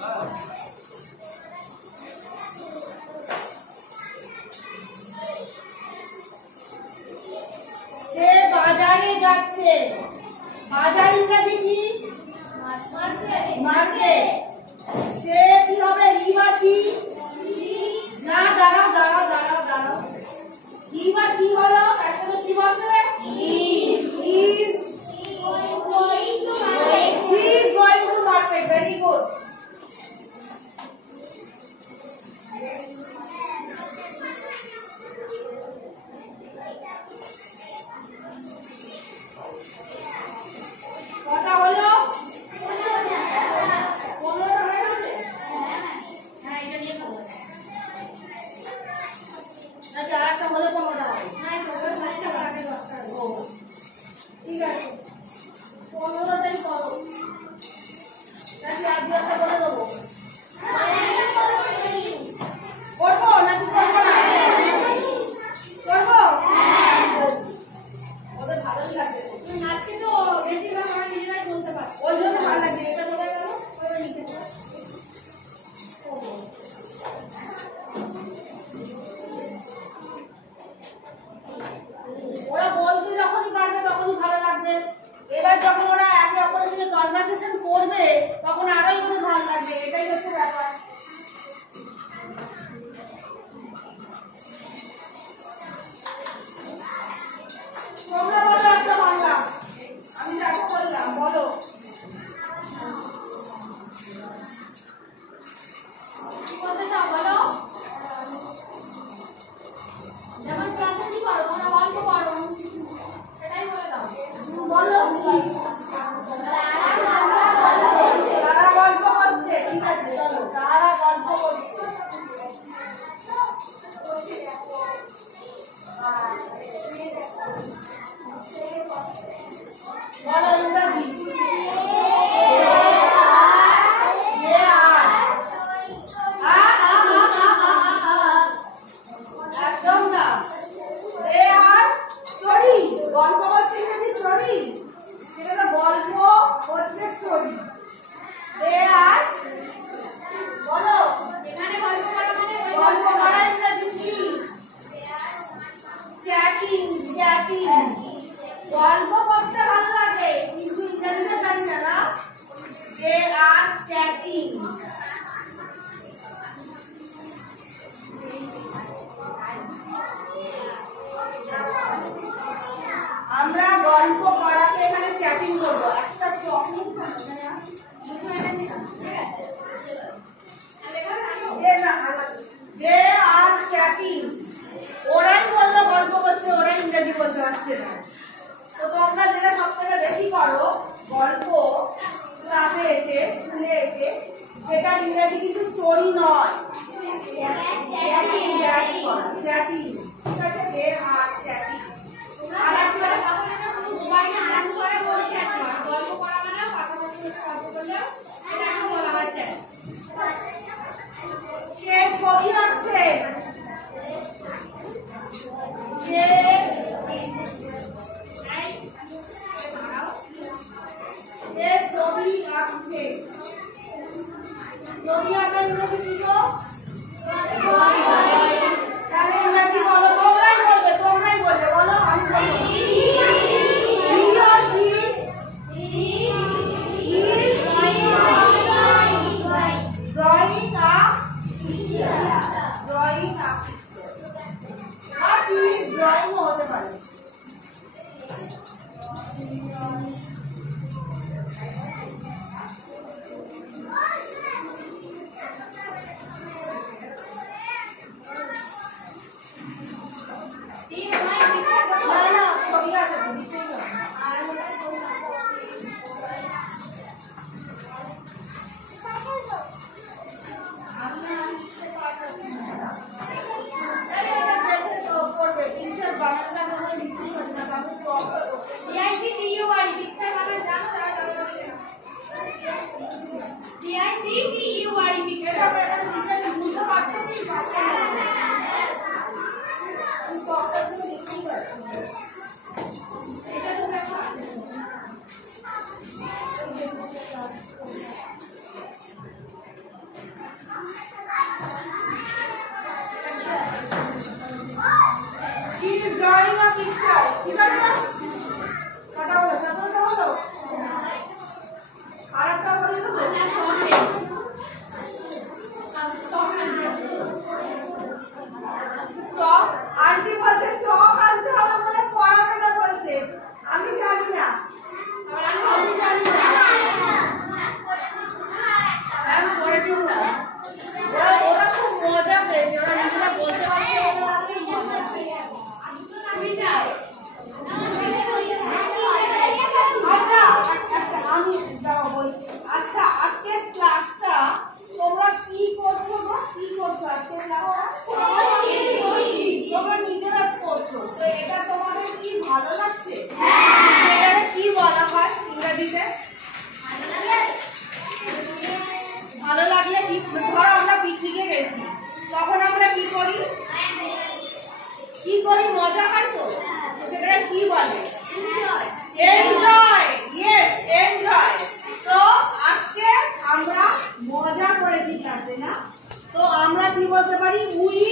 সে বাজারে যাচ্ছে। বাজার ইংরেজি কি? মার্কেট। সে কি হবে? হিবাসী না, দাঁড়াও দাঁড়াও দাঁড়াও দাঁড়াও। হিবাসী হলো তার সাথে কি বসে? She is going to market. Very good. কটা হলো? 15টা হয়ে গেছে। হ্যাঁ, এটা নিয়ে ফেলো। আচ্ছা, আরেকটা হলে 15টা হবে। না, এটা হলে 10টা আগে 10টা। ও ঠিক আছে, 15টাই করো। নাকি আর দুটো করে দেবো? করবো নাকি করবো না? করবো? ওদের ভালোই লাগবে। নাচকে তো বেশিরভাগ আমরা নিজেরাই বলতে পারি, ওই জন্য ভালো লাগছে। এটা বলে গেল ওরা নিতে পারে। ওরা বলতে যখনই পারবে তখনই ভালো লাগবে। এবার যখন ওরা একে অপরের সঙ্গে কনভারসেশন করবে তখন আরোই ওদের ভালো লাগবে। এটাই হচ্ছে ব্যাপার। তোমরা বলো একটা বাংলা, আমি যাকে বললাম বলো। কি বলতে চাও বলো? যেমন ক্লাসে কি করো তোমরা? গল্প করো, সেটাই বলে দাও। বলো তারা গল্প করছে। ঠিক আছে, চলো, তারা গল্প করছে। বলো ইংরাজি। একদম না। দে আর স্টোরি। গল্প হচ্ছে ইংরেজি স্টোরি। সেটা তো গল্প হচ্ছে স্টোরি। দে আর বলো এখানে গল্প করা মানে গল্প করা ইংরেজি কি? চ্যাটিং। চ্যাটিং। গল্প করতে ভালো লাগে কিন্তু ইংরেজিতে জানি না। না, দে আর চ্যাটিং। আমরা গল্প করাকে এখানে চ্যাটিং করবো। একটা চকলেট দে আর চ্যাটিং। ওরাই বললো গল্প করছে, ওরাই ইংরেজি বলতে পারছে না। তো তোমরা যেটা সব থেকে বেশি করো গল্প ক্লাসে এসে স্কুলে এসে, সেটা ইংরেজি কিন্তু স্টোরি নয়, চ্যাটিং। ঠিক আছে, দে আর চ্যাটিং। আর একটা মোবাইলে অন করে বলছে গল্প করা মানে পাশাপাশি গল্প করলে এটাকে বলা হয় চ্যাট। সে ছবি আঁকছে। সে ছবি আঁকছে। ছবি আঁকা ইংরেজি কি গো? তাহলে ইংরেজি বলো। তোমরাই বলবে, তোমরাই বলবে। বলো, আমি বলবো। Drawing a drawing হতে পারে। করি মজা হয় তো সেটাকে কি বলে এনজয় ইয়েস এনজয় তো আজকে আমরা মজা করেছি ক্লাসে না তো আমরা কি বলতে পারি উই